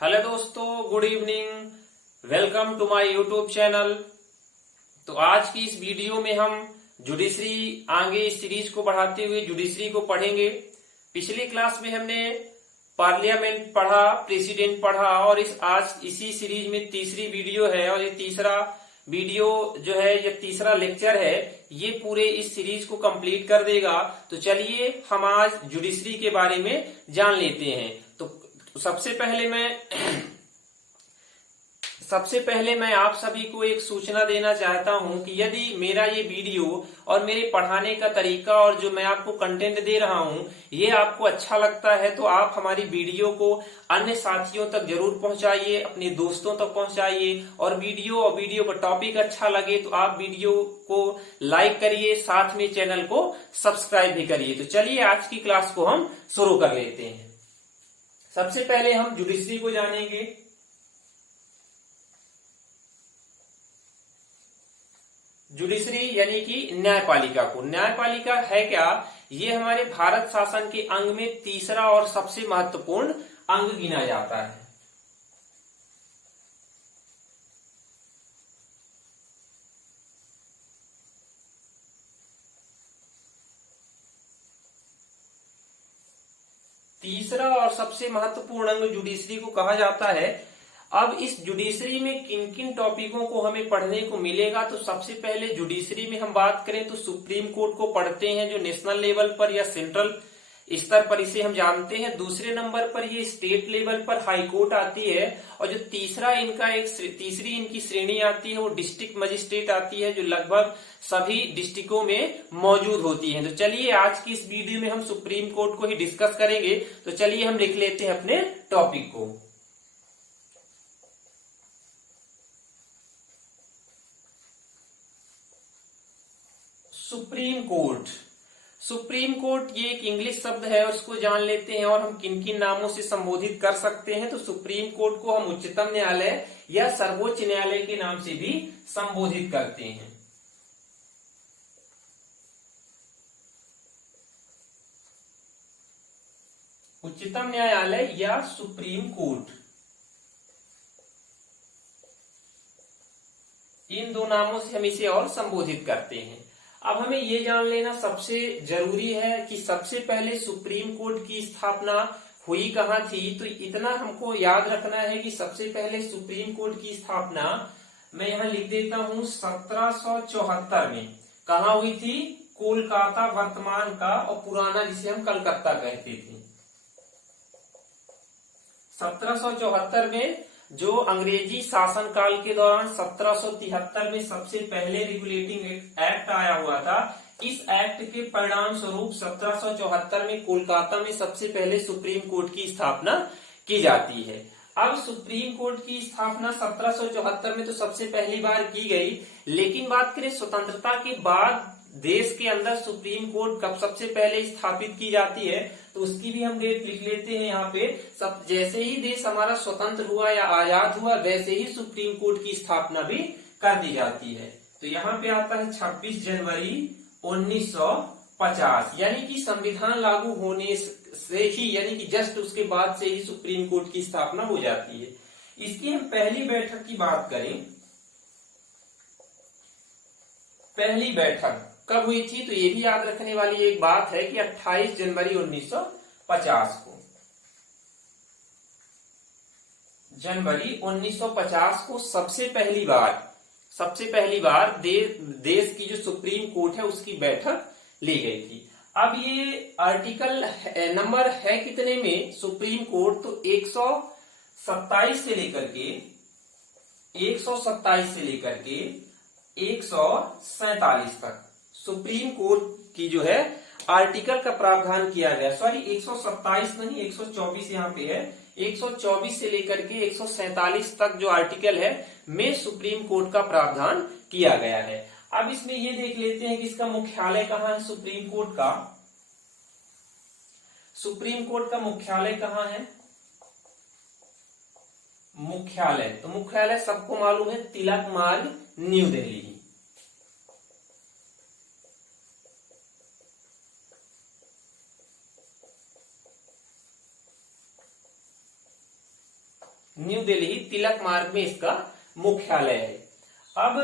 Hello दोस्तों, good evening. Welcome to my YouTube channel. तो आज की इस वीडियो में हम जुडिशरी आगे इस सीरीज को बढ़ाते हुए जुडिशरी को पढ़ेंगे। पिछली क्लास में हमने पार्लियामेंट पढ़ा, प्रेसिडेंट पढ़ा और आज इसी सीरीज में तीसरी वीडियो है और ये तीसरा वीडियो जो है, ये तीसरा लेक्चर है, ये पूरे इस सीरीज को कंप्लीट कर देगा। तो चलिए हम आज जुडिशरी के बारे में जान लेते हैं। तो सबसे पहले मैं आप सभी को एक सूचना देना चाहता हूं कि यदि मेरा ये वीडियो और मेरे पढ़ाने का तरीका और जो मैं आपको कंटेंट दे रहा हूं ये आपको अच्छा लगता है तो आप हमारी वीडियो को अन्य साथियों तक जरूर पहुंचाइए, अपने दोस्तों तक पहुंचाइए। और वीडियो का टॉपिक अच्छा लगे तो आप वीडियो को लाइक करिए, साथ में चैनल को सब्सक्राइब भी करिए। तो चलिए आज की क्लास को हम शुरू कर लेते हैं। सबसे पहले हम जुडिशरी को जानेंगे। जुडिशरी यानी कि न्यायपालिका को। न्यायपालिका है क्या? ये हमारे भारत शासन के अंग में तीसरा और सबसे महत्वपूर्ण अंग गिना जाता है। तीसरा और सबसे महत्वपूर्ण अंग जुडिशरी को कहा जाता है। अब इस जुडिशरी में किन किन टॉपिकों को हमें पढ़ने को मिलेगा, तो सबसे पहले जुडिशरी में हम बात करें तो सुप्रीम कोर्ट को पढ़ते हैं, जो नेशनल लेवल पर या सेंट्रल स्तर पर इसे हम जानते हैं। दूसरे नंबर पर ये स्टेट लेवल पर हाई कोर्ट आती है और जो तीसरी इनकी श्रेणी आती है वो डिस्ट्रिक्ट मजिस्ट्रेट आती है, जो लगभग सभी डिस्ट्रिक्टों में मौजूद होती है। तो चलिए आज की इस वीडियो में हम सुप्रीम कोर्ट को ही डिस्कस करेंगे। तो चलिए हम लिख लेते हैं अपने टॉपिक को। Supreme court. सुप्रीम कोर्ट ये एक इंग्लिश शब्द है और उसको जान लेते हैं और हम किन किन नामों से संबोधित कर सकते हैं। तो सुप्रीम कोर्ट को हम उच्चतम न्यायालय या सर्वोच्च न्यायालय के नाम से भी संबोधित करते हैं। उच्चतम न्यायालय या सुप्रीम कोर्ट, इन दो नामों से हम इसे और संबोधित करते हैं। अब हमें ये जान लेना सबसे जरूरी है कि सबसे पहले सुप्रीम कोर्ट की स्थापना हुई कहाँ थी। तो इतना हमको याद रखना है कि सबसे पहले सुप्रीम कोर्ट की स्थापना मैं यहाँ लिख देता हूँ 1774 में। कहाँ हुई थी? कोलकाता वर्तमान का और पुराना जिसे हम कलकत्ता कहते थे। 1774 में जो अंग्रेजी शासन काल के दौरान 1773 में सबसे पहले रेगुलेटिंग एक्ट आया हुआ था, इस एक्ट के परिणाम स्वरूप 1774 में कोलकाता में सबसे पहले सुप्रीम कोर्ट की स्थापना की जाती है। अब सुप्रीम कोर्ट की स्थापना 1774 में तो सबसे पहली बार की गई, लेकिन बात करें स्वतंत्रता के बाद देश के अंदर सुप्रीम कोर्ट कब सबसे पहले स्थापित की जाती है, तो उसकी भी हम डेट लिख लेते हैं यहाँ पे। सब जैसे ही देश हमारा स्वतंत्र हुआ या आजाद हुआ वैसे ही सुप्रीम कोर्ट की स्थापना भी कर दी जाती है। तो यहाँ पे आता है 26 जनवरी 1950, यानी कि संविधान लागू होने से ही, यानी कि जस्ट उसके बाद से ही सुप्रीम कोर्ट की स्थापना हो जाती है। इसकी हम पहली बैठक की बात करें, पहली बैठक कब हुई थी, तो ये भी याद रखने वाली एक बात है कि 28 जनवरी 1950 को, जनवरी 1950 को सबसे पहली बार देश की जो सुप्रीम कोर्ट है उसकी बैठक ली गई थी। अब ये आर्टिकल नंबर है कितने में सुप्रीम कोर्ट, तो 127 से लेकर के 147 तक सुप्रीम कोर्ट की जो है आर्टिकल का प्रावधान किया गया। सॉरी 127 नहीं, 124 यहाँ पे है। 124 से लेकर के 147 तक जो आर्टिकल है में सुप्रीम कोर्ट का प्रावधान किया गया है। अब इसमें ये देख लेते हैं कि इसका मुख्यालय कहाँ है। सुप्रीम कोर्ट का मुख्यालय कहाँ है? तो मुख्यालय सबको मालूम है, तिलक मार्ग, न्यू दिल्ली। न्यू दिल्ली तिलक मार्ग में इसका मुख्यालय है। अब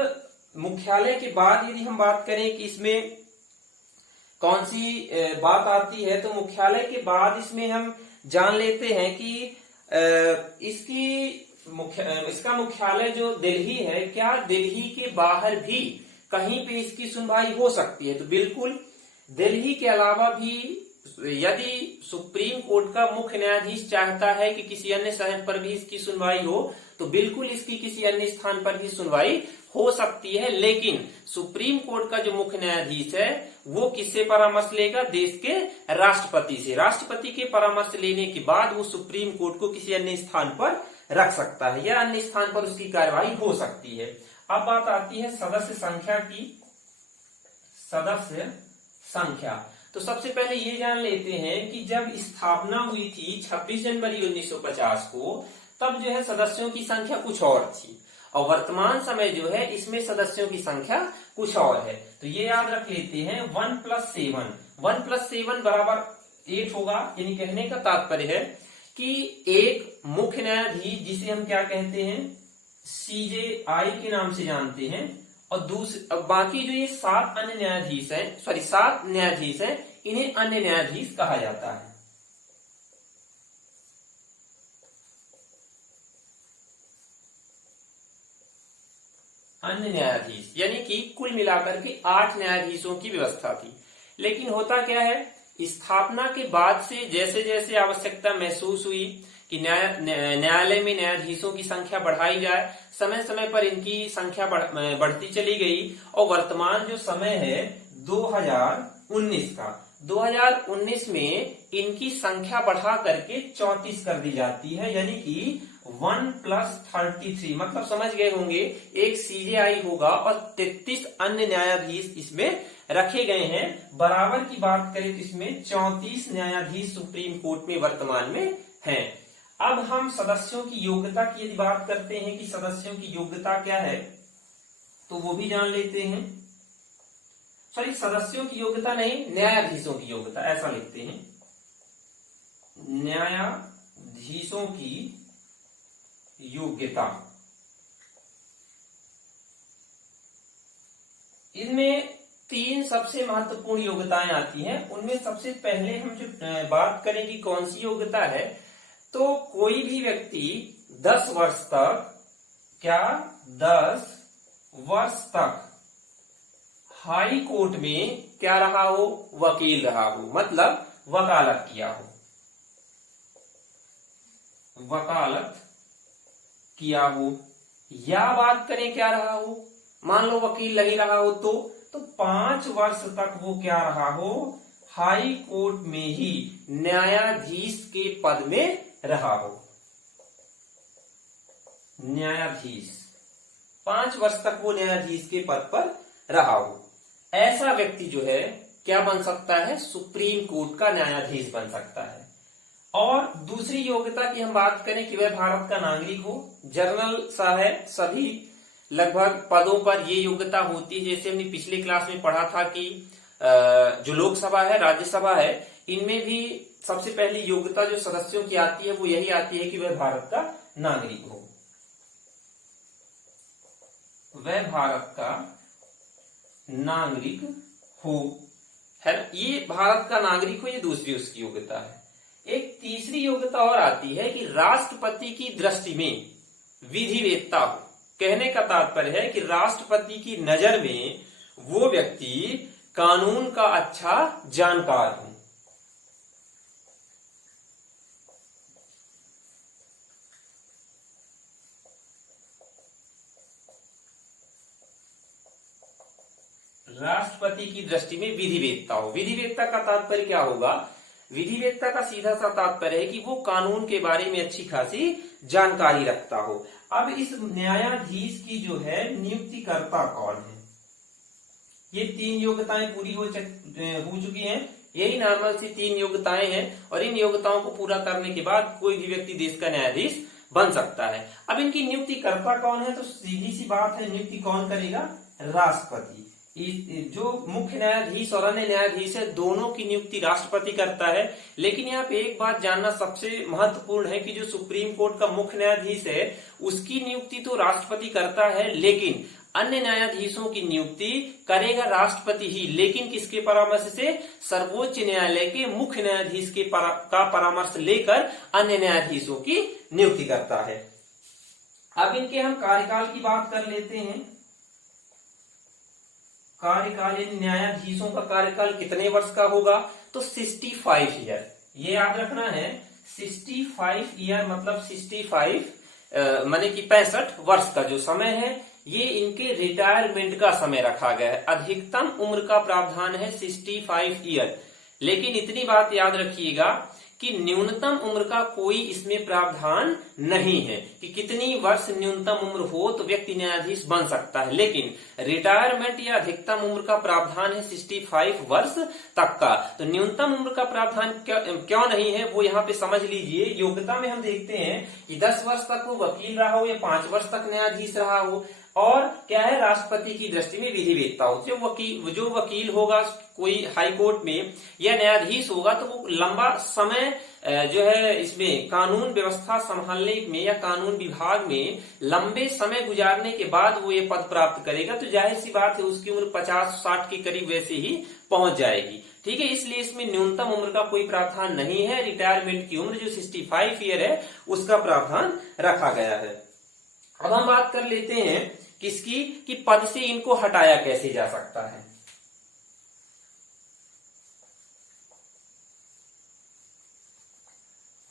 मुख्यालय के बाद यदि हम बात करें कि इसमें कौन सी बात आती है, तो मुख्यालय के बाद इसमें हम जान लेते हैं कि इसका मुख्यालय जो दिल्ली है, क्या दिल्ली के बाहर भी कहीं पे इसकी सुनवाई हो सकती है? तो बिल्कुल, दिल्ली के अलावा भी यदि सुप्रीम कोर्ट का मुख्य न्यायाधीश चाहता है कि किसी अन्य शहर पर भी इसकी सुनवाई हो, तो बिल्कुल इसकी किसी अन्य स्थान पर भी सुनवाई हो सकती है। लेकिन सुप्रीम कोर्ट का जो मुख्य न्यायाधीश है वो किससे परामर्श लेगा? देश के राष्ट्रपति से। राष्ट्रपति के परामर्श लेने के बाद वो सुप्रीम कोर्ट को किसी अन्य स्थान पर रख सकता है या अन्य स्थान पर उसकी कार्यवाही हो सकती है। अब बात आती है सदस्य संख्या की। सदस्य संख्या, तो सबसे पहले ये जान लेते हैं कि जब स्थापना हुई थी 26 जनवरी 1950 को, तब जो है सदस्यों की संख्या कुछ और थी, और वर्तमान समय जो है इसमें सदस्यों की संख्या कुछ और है। तो ये याद रख लेते हैं 1 + 7 बराबर 8 होगा। यानी कहने का तात्पर्य है कि एक मुख्य न्यायाधीश, जिसे हम क्या कहते हैं, CJI के नाम से जानते हैं, और बाकी जो ये 7 अन्य न्यायाधीश हैं, 7 न्यायाधीश हैं, इन्हें अन्य न्यायाधीश कहा जाता है। अन्य न्यायाधीश, यानी कि कुल मिलाकर के 8 न्यायाधीशों की व्यवस्था थी। लेकिन होता क्या है, स्थापना के बाद से जैसे जैसे आवश्यकता महसूस हुई कि न्यायालय में न्यायाधीशों की संख्या बढ़ाई जाए, समय समय पर इनकी संख्या बढ़ती चली गई, और वर्तमान जो समय है 2019 का, 2019 में इनकी संख्या बढ़ा करके 34 कर दी जाती है। यानी कि 1 + 33, मतलब समझ गए होंगे, एक CJI होगा और 33 अन्य न्यायाधीश इसमें रखे गए हैं। बराबर की बात करें तो इसमें 34 न्यायाधीश सुप्रीम कोर्ट में वर्तमान में हैं। अब हम सदस्यों की योग्यता की यदि बात करते हैं कि सदस्यों की योग्यता क्या है, तो वो भी जान लेते हैं। सदस्यों की योग्यता नहीं, न्यायाधीशों की योग्यता, ऐसा लिखते हैं। न्यायाधीशों की योग्यता, इनमें 3 सबसे महत्वपूर्ण योग्यताएं आती हैं। उनमें सबसे पहले हम जो बात करें कि कौन सी योग्यता है, तो कोई भी व्यक्ति 10 वर्ष तक, 10 वर्ष तक हाई कोर्ट में क्या रहा हो, वकील रहा हो, मतलब वकालत किया हो, वकालत किया हो। या बात करें क्या रहा हो, मान लो वकील नहीं रहा हो तो 5 वर्ष तक वो क्या रहा हो, हाई कोर्ट में ही न्यायाधीश के पद में रहा हो। न्यायाधीश 5 वर्ष तक वो न्यायाधीश के पद पर रहा हो। ऐसा व्यक्ति जो है क्या बन सकता है, सुप्रीम कोर्ट का न्यायाधीश बन सकता है। और दूसरी योग्यता की हम बात करें कि वह भारत का नागरिक हो। जनरल सा है, सभी लगभग पदों पर ये योग्यता होती है। जैसे हमने पिछले क्लास में पढ़ा था कि जो लोकसभा है, राज्यसभा है, इनमें भी सबसे पहली योग्यता जो सदस्यों की आती है वो यही आती है कि वह भारत का नागरिक हो, वह भारत का नागरिक हो, है। ये भारत का नागरिक हो, ये दूसरी उसकी योग्यता है। एक तीसरी योग्यता और आती है कि राष्ट्रपति की दृष्टि में विधिवेत्ता हो। कहने का तात्पर्य है कि राष्ट्रपति की नजर में वो व्यक्ति कानून का अच्छा जानकार हो। राष्ट्रपति की दृष्टि में विधिवेत्ता हो। विधिवेत्ता का तात्पर्य क्या होगा, विधिवेत्ता का सीधा सा तात्पर्य है कि वो कानून के बारे में अच्छी खासी जानकारी रखता हो। अब इस न्यायाधीश की जो है नियुक्तिकर्ता कौन है, ये 3 योग्यताएं पूरी हो चुकी हैं। यही नॉर्मल सी 3 योग्यताएं हैं और इन योग्यताओं को पूरा करने के बाद कोई भी व्यक्ति देश का न्यायाधीश बन सकता है। अब इनकी नियुक्तिकर्ता कौन है, तो सीधी सी बात है, नियुक्ति कौन करेगा, राष्ट्रपति। जो मुख्य न्यायाधीश और अन्य न्यायाधीश है दोनों की नियुक्ति राष्ट्रपति करता है। लेकिन यहाँ पे एक बात जानना सबसे महत्वपूर्ण है कि जो सुप्रीम कोर्ट का मुख्य न्यायाधीश है उसकी नियुक्ति तो राष्ट्रपति करता है, लेकिन अन्य न्यायाधीशों की नियुक्ति करेगा राष्ट्रपति ही, लेकिन किसके परामर्श से? सर्वोच्च न्यायालय के मुख्य न्यायाधीश का परामर्श लेकर अन्य न्यायाधीशों की नियुक्ति करता है। अब इनके हम कार्यकाल की बात कर लेते हैं। कार्यकाल यानी न्यायाधीशों का कार्यकाल कितने वर्ष का होगा? तो 65 ईयर, ये याद रखना है। 65 ईयर मतलब 65 माने कि 65 वर्ष का जो समय है ये इनके रिटायरमेंट का समय रखा गया है। अधिकतम उम्र का प्रावधान है 65 ईयर, लेकिन इतनी बात याद रखिएगा कि न्यूनतम उम्र का कोई इसमें प्रावधान नहीं है कि कितनी वर्ष न्यूनतम उम्र हो तो व्यक्ति न्यायाधीश बन सकता है, लेकिन रिटायरमेंट या अधिकतम उम्र का प्रावधान है 65 वर्ष तक का। तो न्यूनतम उम्र का प्रावधान क्यों नहीं है वो यहाँ पे समझ लीजिए। योग्यता में हम देखते हैं कि 10 वर्ष तक वो वकील रहा हो या 5 वर्ष तक न्यायाधीश रहा हो, और क्या है राष्ट्रपति की दृष्टि में विधि वेत्ता हो। जो वकील होगा कोई हाई कोर्ट में या न्यायाधीश होगा तो वो लंबा समय जो है इसमें कानून व्यवस्था संभालने में या कानून विभाग में लंबे समय गुजारने के बाद वो ये पद प्राप्त करेगा, तो जाहिर सी बात है उसकी उम्र 50-60 के करीब वैसे ही पहुंच जाएगी। ठीक है, इसलिए इसमें न्यूनतम उम्र का कोई प्रावधान नहीं है। रिटायरमेंट की उम्र जो 65 ईयर है उसका प्रावधान रखा गया है। अब हम बात कर लेते हैं किसकी, कि पद से इनको हटाया कैसे जा सकता है।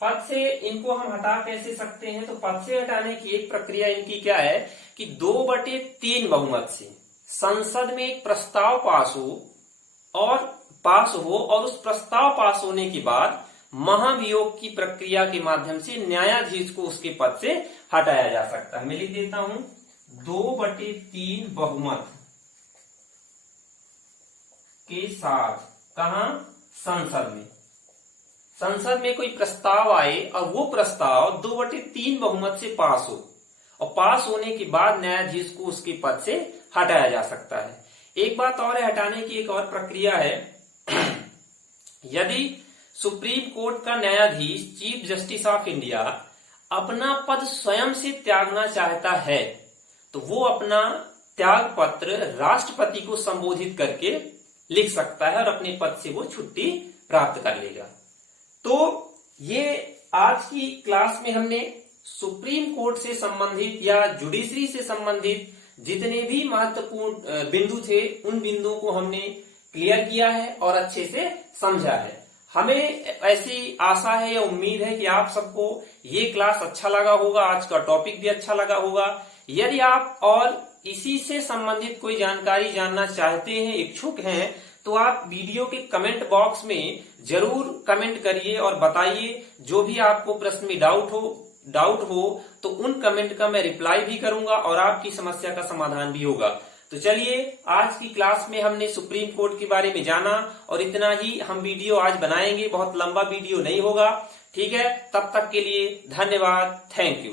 पद से इनको हम हटा कैसे सकते हैं? तो पद से हटाने की एक प्रक्रिया इनकी क्या है कि 2/3 बहुमत से संसद में एक प्रस्ताव पास हो और उस प्रस्ताव पास होने के बाद महाभियोग की प्रक्रिया के माध्यम से न्यायाधीश को उसके पद से हटाया जा सकता है। मैं लिख देता हूं 2/3 बहुमत के साथ। कहा? संसद में कोई प्रस्ताव आए और वो प्रस्ताव 2/3 बहुमत से पास हो और पास होने के बाद न्यायाधीश को उसके पद से हटाया जा सकता है। एक बात और है, हटाने की एक और प्रक्रिया है। यदि सुप्रीम कोर्ट का न्यायाधीश चीफ जस्टिस ऑफ इंडिया अपना पद स्वयं से त्यागना चाहता है तो वो अपना त्याग पत्र राष्ट्रपति को संबोधित करके लिख सकता है और अपने पद से वो छुट्टी प्राप्त कर लेगा। तो ये आज की क्लास में हमने सुप्रीम कोर्ट से संबंधित या जुडिशरी से संबंधित जितने भी महत्वपूर्ण बिंदु थे उन बिंदुओं को हमने क्लियर किया है और अच्छे से समझा है। हमें ऐसी आशा है या उम्मीद है कि आप सबको ये क्लास अच्छा लगा होगा, आज का टॉपिक भी अच्छा लगा होगा। यदि आप और इसी से संबंधित कोई जानकारी जानना चाहते हैं, इच्छुक हैं, तो आप वीडियो के कमेंट बॉक्स में जरूर कमेंट करिए और बताइए। जो भी आपको प्रश्न में डाउट हो तो उन कमेंट का मैं रिप्लाई भी करूंगा और आपकी समस्या का समाधान भी होगा। तो चलिए, आज की क्लास में हमने सुप्रीम कोर्ट के बारे में जाना और इतना ही हम वीडियो आज बनाएंगे, बहुत लंबा वीडियो नहीं होगा। ठीक है, तब तक के लिए धन्यवाद, थैंक यू।